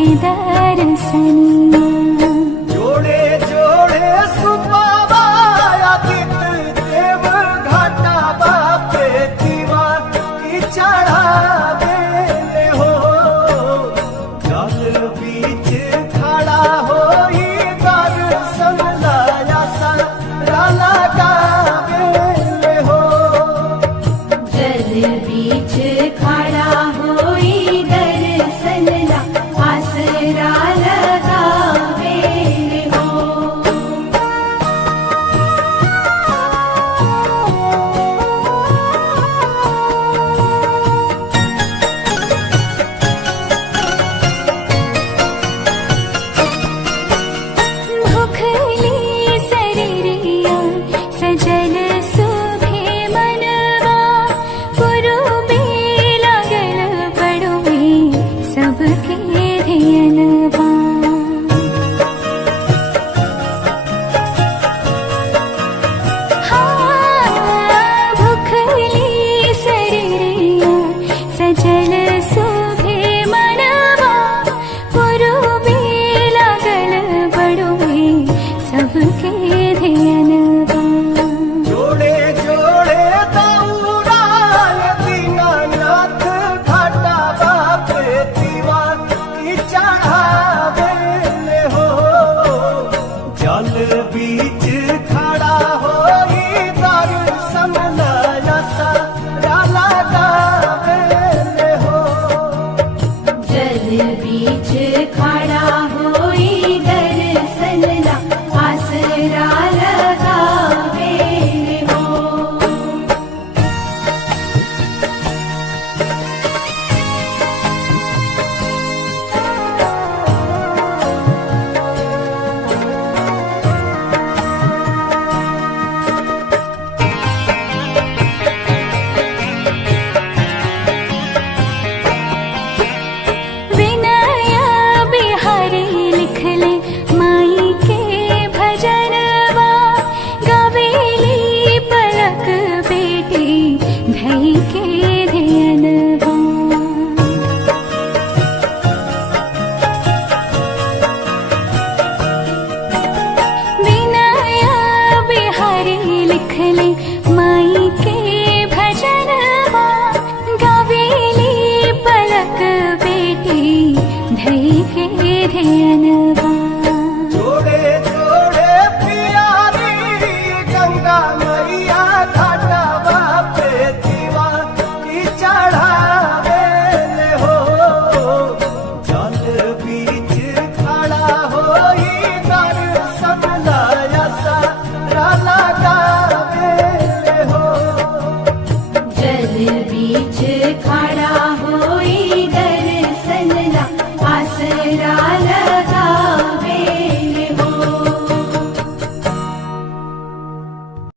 के दर्शनिया। जोड़े जोड़े सुपावाया दित देव घाटा बापे दीवा की चढ़ावे हो। जल बीच खड़ा होई दर्शन लाया सारा लगावे हो। जल बीच खड़ा होई दर्शन ला आसरा लगावे हो। भूखली शरीरिया सजल सुभे मनवा, पुरुबे लागल बड़ुए सबके धियनवा। हाँ, भूखली शरीरिया सजल सुभे मनवा, पुरुबे लागल बड़ुए सबके धियनवा। जोड़े जोड़े दौड़ाय दीनानाथ घाटा बापे दीवा की चढ़ावे हो। जल बीच खड़ा होई दर्शन लाया सारा लगावे हो। जल बीच खड़ा होई दर्शन ला आसरा लगावे हो। विनय बिहारी लिखले माई के भजनवा, गवेली पलक बेटी धई के धियनवा। विनय बिहारी लिखले माई के भजनवा, गवेली पलक बेटी धई के धियनवा। जोड़े जोड़े प्यारी गंगा मैया घाटा बापे दीवा की चढ़ावे हो। जल बीच खड़ा होई दर्शन लाया सारा लगावे हो। जल बीच खड़ा होई दर्शन ला आसरा